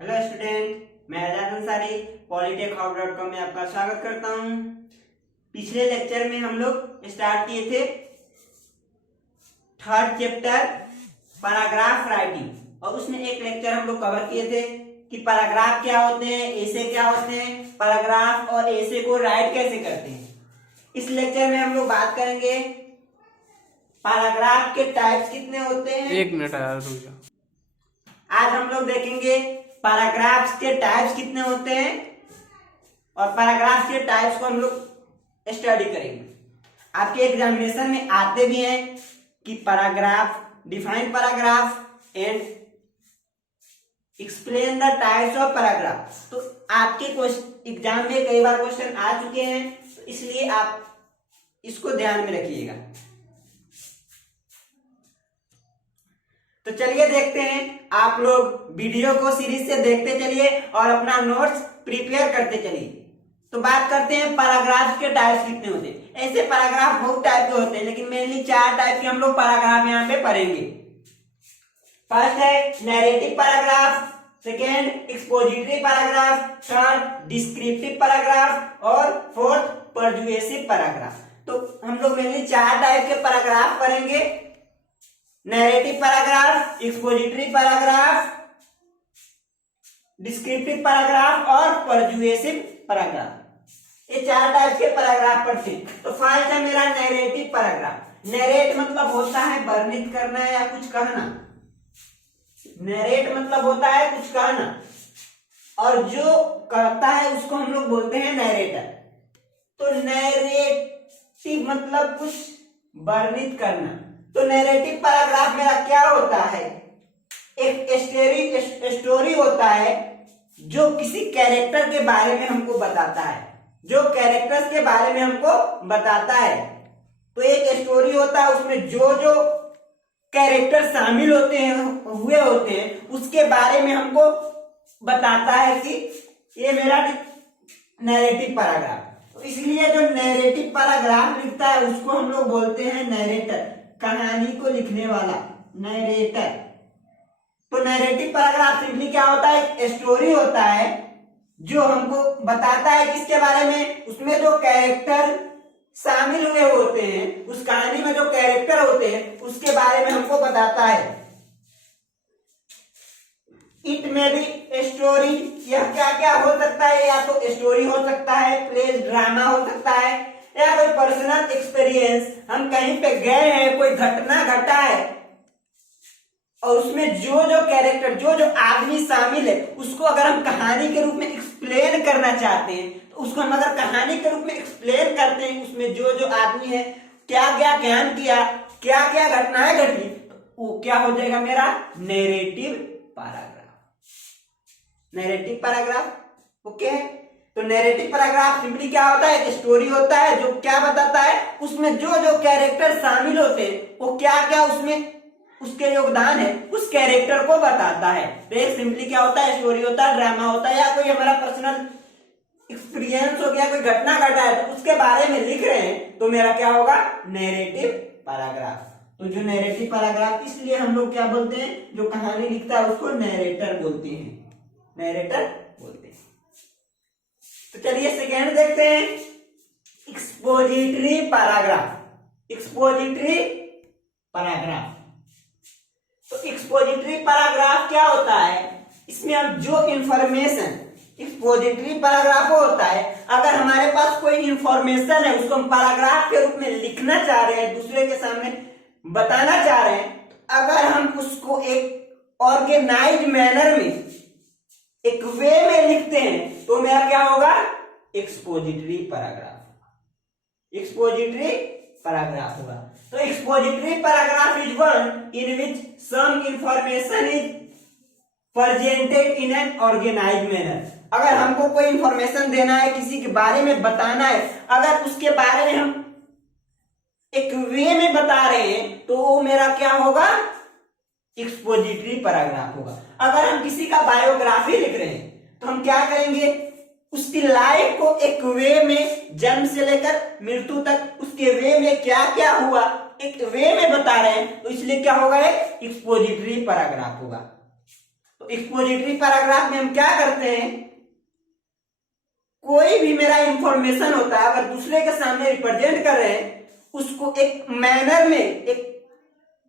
Hello student, मैं आजाद Ansari polytechhub.com में आपका स्वागत करता हूं। पिछले लेक्चर में हम लोग स्टार्ट किए थे थर्ड चैप्टर पैराग्राफ राइटिंग और उसमें एक लेक्चर हम लोग कवर किए थे कि पैराग्राफ क्या होते हैं, एसे क्या होते हैं, पैराग्राफ और एसे को राइट कैसे करते हैं। इस लेक्चर में हम लोग बात करेंगे पैराग्राफ के टाइप्स कितने होते हैं। एक मिनट यार रुक जा। आज हम लोग देखेंगे पैराग्राफ्स के टाइप्स कितने होते हैं और पैराग्राफ्स के टाइप्स को हम लोग स्टडी करेंगे। आपके एग्जामिनेशन में आते भी हैं कि paragraph, define paragraph and explain the types of paragraph. तो आपके एग्जाम में कई बार क्वेश्चन आ चुके हैं, तो इसलिए आप इसको ध्यान में रखिएगा। तो चलिए देखते हैं, आप लोग वीडियो को सीरीज से देखते चलिए और अपना नोट्स प्रिपेयर करते चलिए। तो बात करते हैं पैराग्राफ के टाइप्स कितने होते हैं। ऐसे पैराग्राफ बहुत टाइप के होते हैं, लेकिन मेनली 4 टाइप के हम लोग पैराग्राफ यहाँ पे पढ़ेंगे। फर्स्ट है narrative paragraph, second expository paragraph, third descriptive paragraph और फोर्थ पर्सुएसिव पैराग्राफ। तो हम लोग मेनली 4 टाइप के पैराग्राफ पढ़ेंगे, narrative paragraph, expository paragraph, descriptive paragraph और पर्सुएसिव पैराग्राफ। ये 4 टाइप के पैराग्राफ पढ़ते हैं। तो फर्स्ट है मेरा नैरेटिव पैराग्राफ। नैरेट मतलब होता है वर्णित करना या कुछ कहना। नैरेट मतलब होता है कुछ कहना और जो कहता है उसको हम लोग बोलते हैं नैरेटर। तो नैरेटिव मतलब कुछ वर्णित करना। तो नैरेटिव पैराग्राफ मेरा क्या होता है, एक स्टोरी होता है जो किसी कैरेक्टर के बारे में हमको बताता है, जो कैरेक्टर्स के बारे में हमको बताता है। तो एक स्टोरी होता है, उसमें जो जो कैरेक्टर शामिल होते हैं उसके बारे में हमको बताता है कि ये मेरा नैरेटिव पैराग्राफ। तो इसलिए जो नैरेटिव पैराग्राफ लिखता है उसको हम लोग बोलते हैं नैरेटर, कहानी को लिखने वाला, नैरेटर। तो नैरेटिव पैराग्राफ सिंपली क्या होता है, एक स्टोरी होता है जो हमको बताता है किसके बारे में, उसमें जो कैरेक्टर शामिल हुए होते हैं, उस कहानी में जो कैरेक्टर होते हैं उसके बारे में हमको बताता है। इट में भी स्टोरी, यह क्या क्या हो सकता है, या तो स्टोरी हो सकता है, प्ले ड्रामा हो सकता है, या कोई पर्सनल एक्सपीरियंस, हम कहीं पे गए हैं, कोई घटना घटा है और उसमें जो जो कैरेक्टर, जो जो आदमी शामिल है उसको अगर हम कहानी के रूप में एक्सप्लेन करना चाहते हैं, तो उसको हम अगर कहानी के रूप में एक्सप्लेन करते हैं, उसमें जो जो आदमी है क्या क्या ज्ञान किया, क्या क्या घटनाएं घटी, तो वो क्या हो जाएगा मेरा narrative paragraph. Narrative paragraph okay है। तो नैरेटिव पैराग्राफ सिंपली क्या होता है, एक स्टोरी होता है जो क्या बताता है, उसमें जो जो कैरेक्टर शामिल होते हैं वो क्या क्या उसमें उसके योगदान है, उस कैरेक्टर को बताता है। तो एक सिंपली क्या होता है, स्टोरी होता है, ड्रामा होता है, या कोई हमारा पर्सनल एक्सपीरियंस हो गया, कोई घटना घटा है तो उसके बारे में लिख रहे हैं, तो मेरा क्या होगा नैरेटिव पैराग्राफ। तो जो नैरेटिव पैराग्राफ, इसलिए हम लोग क्या बोलते हैं, जो कहानी लिखता है उसको नैरेटर बोलते हैं, नैरेटर बोलते हैं। तो चलिए सेकेंड देखते हैं, एक्सपोजिटरी पैराग्राफ। एक्सपोजिटरी पैराग्राफ, तो एक्सपोजिटरी पैराग्राफ क्या होता है, इसमें हम जो इंफॉर्मेशन, एक्सपोजिटरी पैराग्राफ होता है अगर हमारे पास कोई इंफॉर्मेशन है उसको हम पैराग्राफ के रूप में लिखना चाह रहे हैं, दूसरे के सामने बताना चाह रहे हैं, अगर हम उसको एक ऑर्गेनाइज्ड मैनर में, एक वे में लिखते हैं, तो मेरा क्या होगा एक्सपोजिटरी पैराग्राफ। एक्सपोजिटरी पैराग्राफ होगा। तो expository paragraph is one in which some information is presented in an organised manner. अगर हमको कोई इंफॉर्मेशन देना है, किसी के बारे में बताना है, अगर उसके बारे में हम एक वे में बता रहे हैं, तो वो मेरा क्या होगा एक्सपोजिटरी पैराग्राफ होगा। अगर हम किसी का बायोग्राफी लिख रहे हैं तो हम क्या करेंगे, उसकी लाइफ को एक वे में, जन्म से लेकर मृत्यु तक उसके वे में क्या क्या हुआ एक वे में बता रहे हैं, तो इसलिए क्या होगा, एक एक्सपोजिटरी पैराग्राफ होगा। तो एक्सपोजिटरी पैराग्राफ में हम क्या करते हैं, कोई भी मेरा इंफॉर्मेशन होता है अगर दूसरे के सामने रिप्रेजेंट कर रहे हैं, उसको एक मैनर में, एक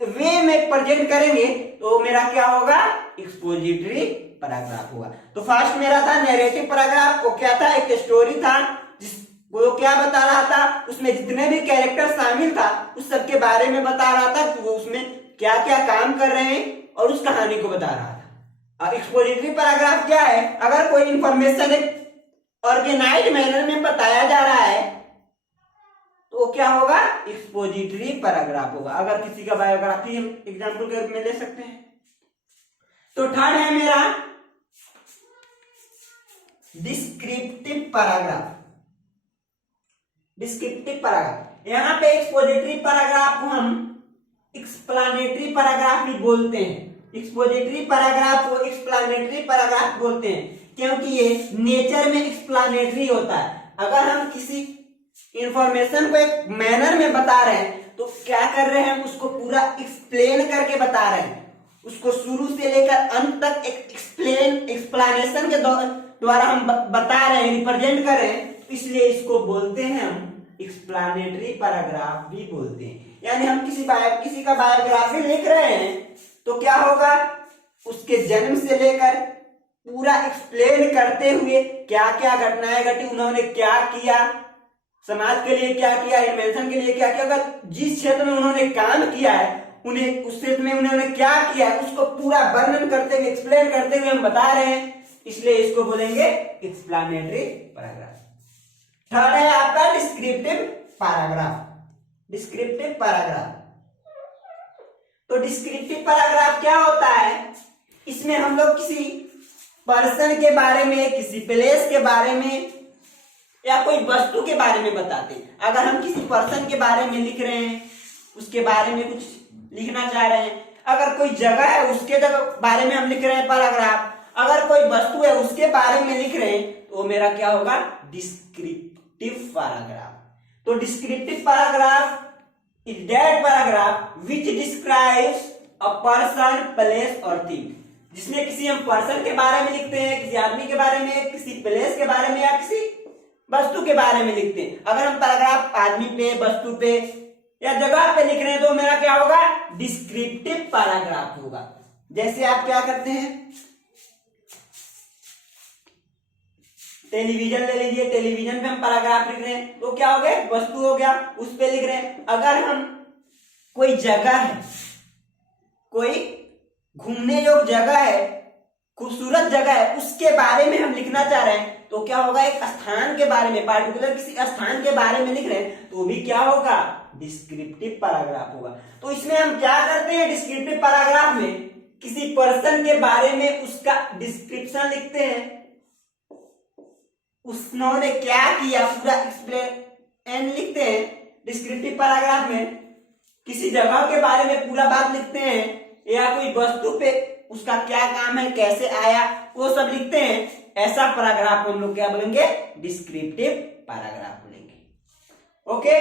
वे में प्रेजेंट करेंगे तो मेरा क्या होगा, एक्सपोजिटरी पैराग्राफ होगा। तो फर्स्ट मेरा था नैरेटिव पैराग्राफ, वो क्या था, एक स्टोरी था वो क्या बता रहा था, उसमें जितने भी कैरेक्टर शामिल था उस सब के बारे में बता रहा था कि वो उसमें क्या क्या काम कर रहे हैं और उस कहानी को बता रहा था। अब एक्सपोजिटरी पैराग्राफ क्या है, अगर कोई इंफॉर्मेशन एक ऑर्गेनाइज्ड मैनर में बताया जा रहा है तो क्या होगा, एक्सपोजिटरी पैराग्राफ होगा। अगर किसी का बायोग्राफी हम एग्जाम्पल के रूप में ले सकते हैं। तो थर्ड है मेरा डिस्क्रिप्टिव पैराग्राफ। डिस्क्रिप्टिव पैराग्राफ, यहां पे एक्सपोजिटरी पैराग्राफ को हम एक्सप्लेनेटरी पैराग्राफ भी बोलते हैं। एक्सपोजिटरी पैराग्राफ को एक्सप्लेनेटरी पैराग्राफ बोलते हैं क्योंकि ये नेचर में एक्सप्लेनेटरी होता है। अगर हम किसी इंफॉर्मेशन को एक मैनर में बता रहे हैं तो क्या कर रहे हैं, उसको पूरा एक्सप्लेन करके बता रहे हैं, उसको शुरू से लेकर अंत तक एक एक्सप्लेनेशन के द्वारा हम बता रहे हैं, रिप्रेजेंट कर रहे हैं, इसलिए इसको बोलते हैं हम एक्सप्लेनेटरी पैराग्राफ भी बोलते हैं। यानी हम किसी का बायोग्राफी लिख रहे हैं तो क्या होगा, उसके जन्म से लेकर पूरा एक्सप्लेन करते हुए क्या क्या घटनाएं घटी, उन्होंने क्या किया, समाज के लिए क्या किया, इन्वेंशन के लिए क्या किया, अगर जिस क्षेत्र में उन्होंने काम किया है उन्हें उस क्षेत्र में उन्होंने क्या किया है उसको पूरा वर्णन करते हुए, एक्सप्लेन करते हुए हम बता रहे हैं, इसलिए इसको बोलेंगे एक्सप्लेनेटरी पैराग्राफ। थर्ड है आपका डिस्क्रिप्टिव पैराग्राफ। डिस्क्रिप्टिव पैराग्राफ, तो डिस्क्रिप्टिव पैराग्राफ क्या होता है, इसमें हम लोग किसी पर्सन के बारे में, किसी प्लेस के बारे में या कोई वस्तु के बारे में बताते हैं। अगर हम किसी पर्सन के बारे में लिख रहे हैं, उसके बारे में कुछ लिखना चाह रहे हैं, अगर कोई जगह है उसके बारे में हम लिख रहे हैं पैराग्राफ, अगर कोई वस्तु है उसके बारे में लिख रहे हैं तो मेरा क्या होगा, डिस्क्रिप्टिव पैराग्राफ। तो descriptive paragraph is that paragraph which describes a person, place और थिंग, जिसमें किसी हम पर्सन के बारे में लिखते हैं, किसी आदमी के बारे में, किसी प्लेस के बारे में या किसी वस्तु के बारे में लिखते हैं। अगर हम पैराग्राफ आदमी पे, वस्तु पे या जगह पे लिख रहे हैं तो मेरा क्या होगा, डिस्क्रिप्टिव पैराग्राफ होगा। जैसे आप क्या करते हैं, टेलीविजन ले लीजिए, टेलीविजन पे हम पैराग्राफ लिख रहे हैं तो क्या हो गया, वस्तु हो गया, उस पे लिख रहे हैं। अगर हम कोई जगह है, कोई घूमने योग्य जगह है, खूबसूरत जगह है, उसके बारे में हम लिखना चाह रहे हैं तो क्या होगा, एक स्थान के बारे में, पार्टिकुलर किसी स्थान के बारे में लिख रहे हैं तो भी क्या होगा, डिस्क्रिप्टिव पैराग्राफ होगा। तो इसमें हम क्या करते हैं, डिस्क्रिप्टिव पैराग्राफ में किसी पर्सन के बारे में उसका डिस्क्रिप्शन लिखते हैं, उन्होंने क्या किया पूरा एक्सप्लेन लिखते हैं। डिस्क्रिप्टिव पैराग्राफ में किसी जगह के बारे में पूरा बात लिखते हैं या कोई वस्तु पे उसका क्या काम है, कैसे आया, वो सब लिखते हैं। ऐसा पैराग्राफ हम लोग क्या बोलेंगे, डिस्क्रिप्टिव पैराग्राफ बोलेंगे। Okay,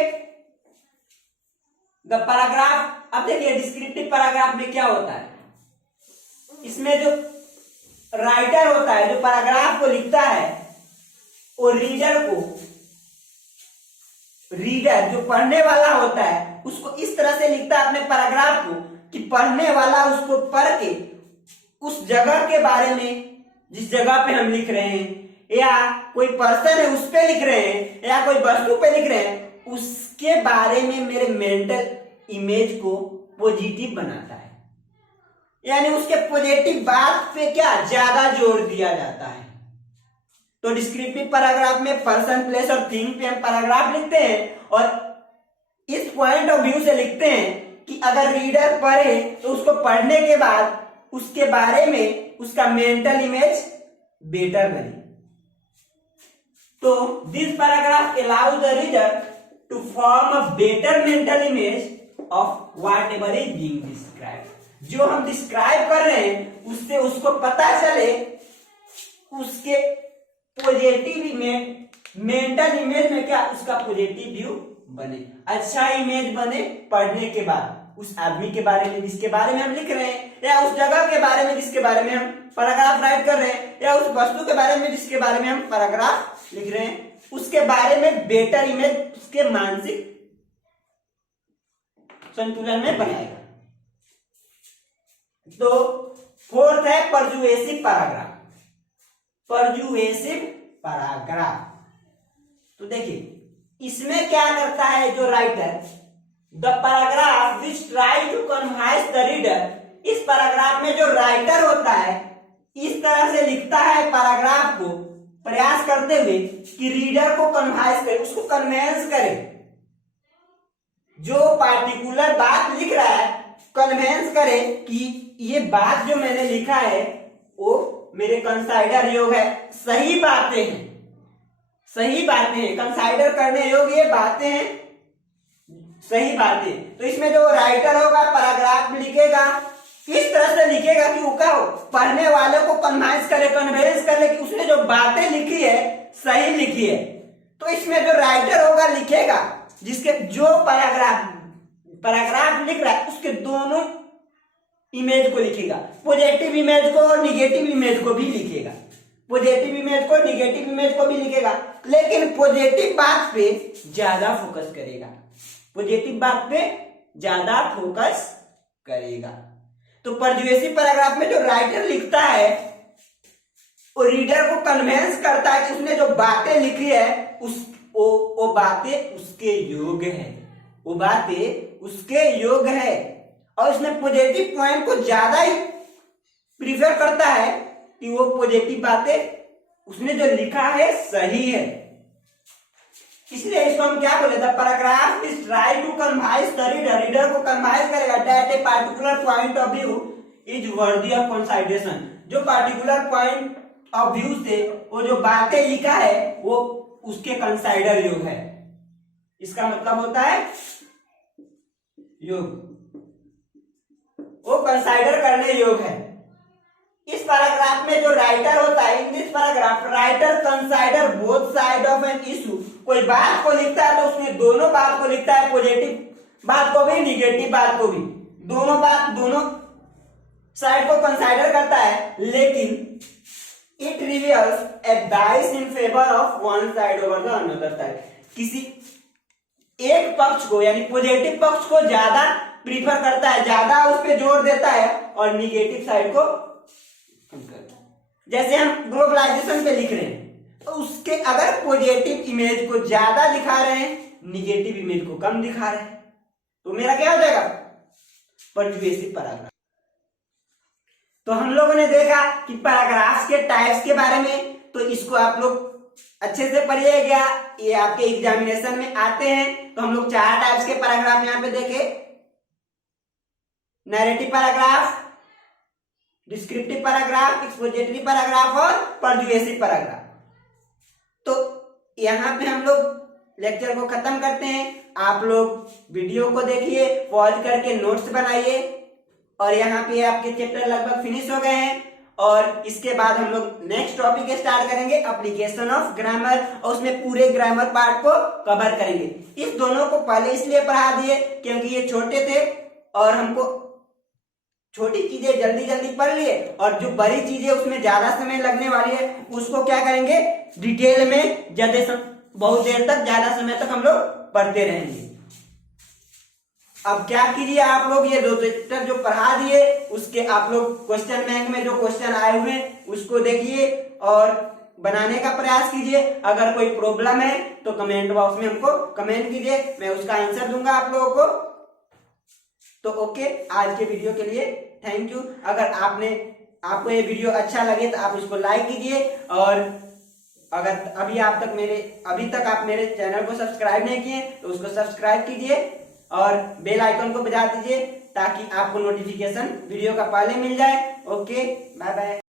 the paragraph. अब देखिए डिस्क्रिप्टिव पैराग्राफ में क्या होता है, इसमें जो राइटर होता है, जो पैराग्राफ को लिखता है, वो रीडर जो पढ़ने वाला होता है उसको इस तरह से लिखता है अपने पैराग्राफ को कि पढ़ने वाला उसको पढ़ के उस जगह के बारे में, जिस जगह पे हम लिख रहे हैं, या कोई पर्सन है उस पे लिख रहे हैं या कोई वस्तु पे लिख रहे हैं, उसके बारे में मेरे मेंटल इमेज को पॉजिटिव बनाता है। यानी उसके पॉजिटिव बात पे क्या ज्यादा जोर दिया जाता है। तो डिस्क्रिप्टिव पैराग्राफ में पर्सन, प्लेस और थिंग पे हम पैराग्राफ लिखते हैं और इस पॉइंट ऑफ व्यू से लिखते हैं कि अगर रीडर पढ़े तो उसको पढ़ने के बाद उसके बारे में उसका मेंटल इमेज बेटर बने। तो this paragraph allows the reader to form a better mental image of whatever is being describe. जो हम डिस्क्राइब कर रहे हैं उससे उसको पता चले, उसके पॉजिटिव मेंटल इमेज में क्या उसका पॉजिटिव व्यू बने, अच्छा इमेज बने पढ़ने के बाद। उस आदमी के बारे में जिसके बारे में हम लिख रहे हैं, या उस जगह के बारे में जिसके बारे में हम पैराग्राफ राइट कर रहे हैं, या उस वस्तु के बारे में जिसके बारे में हम पैराग्राफ लिख रहे हैं, उसके बारे में बेटर इमेज उसके मानसिक संतुलन में बनाएगा। तो फोर्थ है पर्सुएसिव पैराग्राफ। पर्सुएसिव पैराग्राफ, तो देखिए इसमें क्या करता है जो writer, the paragraph which try to convince the reader, इस पैराग्राफ में जो राइटर होता है इस तरह से लिखता है पैराग्राफ को, प्रयास करते हुए कि रीडर को कन्विंस करे, उसको कन्विंस करे, जो पार्टिकुलर बात लिख रहा है कन्विंस करे कि ये बात जो मैंने लिखा है वो मेरे कंसाइडर योग है, सही बातें हैं, सही बातें हैं, कंसाइडर करने योग्य ये बातें हैं, सही बातें। तो इसमें जो राइटर होगा पैराग्राफ में लिखेगा, इस तरह से लिखेगा कि वो क्या हो, पढ़ने वाले को कन्विंस करे, कन्विंस करे कि उसने जो बातें लिखी है सही लिखी है। तो इसमें जो राइटर होगा लिखेगा, जिसके जो पैराग्राफ लिख रहा है उसके दोनों इमेज को लिखेगा, पॉजिटिव इमेज को और निगेटिव इमेज को भी लिखेगा, पॉजिटिव इमेज को निगेटिव इमेज को भी लिखेगा, लेकिन पॉजिटिव बात पे ज्यादा फोकस करेगा, पॉजिटिव बात पे ज्यादा फोकस करेगा। तो पर्सुएसिव पैराग्राफ में जो राइटर लिखता है वो रीडर को कन्विंस करता है कि उसने जो बातें लिखी है वो बातें उसके योग्य है, वो बातें उसके योग्य है, और उसने पॉजिटिव पॉइंट को ज्यादा ही प्रीफर करता है कि वो पॉजिटिव बातें उसने जो लिखा है सही है। इसलिए इसको हम क्या बोले, the paragraph is try to convince the reader, reader को कन्विंस करेगा that a particular point of view is worthy of consideration, जो पार्टिकुलर पॉइंट ऑफ व्यू से वो जो बातें लिखा है वो उसके कंसाइडर योग है। इसका मतलब होता है योग, वो कंसाइडर करने योग है। इस पैराग्राफ में जो राइटर होता है, in this paragraph writer consider both side of an issue, कोई बात को लिखता है तो उसमें दोनों बात को लिखता है, पॉजिटिव बात को भी निगेटिव बात को भी, दोनों बात दोनों साइड को कंसाइडर करता है, लेकिन it reveals A bias in favour of one side over the another side, किसी एक पक्ष को यानी पॉजिटिव पक्ष को ज्यादा प्रीफर करता है, ज्यादा उस पर जोर देता है, और निगेटिव साइड को कम करता है। जैसे हम ग्लोबलाइजेशन पे लिख रहे हैं तो उसके अगर पॉजिटिव इमेज को ज्यादा दिखा रहे हैं, निगेटिव इमेज को कम दिखा रहे हैं, तो मेरा क्या हो जाएगा, पर्सुएसिव पैराग्राफ। तो हम लोगों ने देखा कि पैराग्राफ्स के टाइप्स के बारे में, तो इसको आप लोग अच्छे से पढ़िएगा, ये आपके एग्जामिनेशन में आते हैं। तो हम लोग 4 टाइप्स के पैराग्राफ यहाँ पे देखे, narrative paragraph, descriptive paragraph, expository paragraph और पर्सुएसिव पैराग्राफ। तो यहाँ पे हम लोग लेक्चर को खत्म करते हैं। आप लोग वीडियो को देखिए, पॉज करके नोट्स बनाइए, और यहाँ पे आपके चैप्टर लगभग फिनिश हो गए हैं, और इसके बाद हम लोग नेक्स्ट टॉपिक स्टार्ट करेंगे, एप्लीकेशन ऑफ ग्रामर, और उसमें पूरे ग्रामर पार्ट को कवर करेंगे। इस दोनों को पहले इसलिए पढ़ा दिए क्योंकि ये छोटे थे और हमको छोटी चीजें जल्दी जल्दी पढ़ लिए, और जो बड़ी चीजें उसमें ज्यादा समय लगने वाली है उसको क्या करेंगे, डिटेल में बहुत देर तक, ज्यादा समय तक हम लोग पढ़ते रहेंगे। अब क्या कीजिए, आप लोग ये 2 चैप्टर जो पढ़ा दिए उसके आप लोग क्वेश्चन बैंक में जो क्वेश्चन आए हुए हैं उसको देखिए और बनाने का प्रयास कीजिए। अगर कोई प्रॉब्लम है तो कमेंट बॉक्स में हमको कमेंट कीजिए, मैं उसका आंसर दूंगा आप लोगों को। तो ओके, आज के वीडियो के लिए थैंक यू। अगर आपको ये वीडियो अच्छा लगे तो आप इसको लाइक कीजिए, और अगर अभी तक आप मेरे चैनल को सब्सक्राइब नहीं किए तो उसको सब्सक्राइब कीजिए और बेल आइकन को बजा दीजिए ताकि आपको नोटिफिकेशन वीडियो का पहले मिल जाए। Okay, bye bye.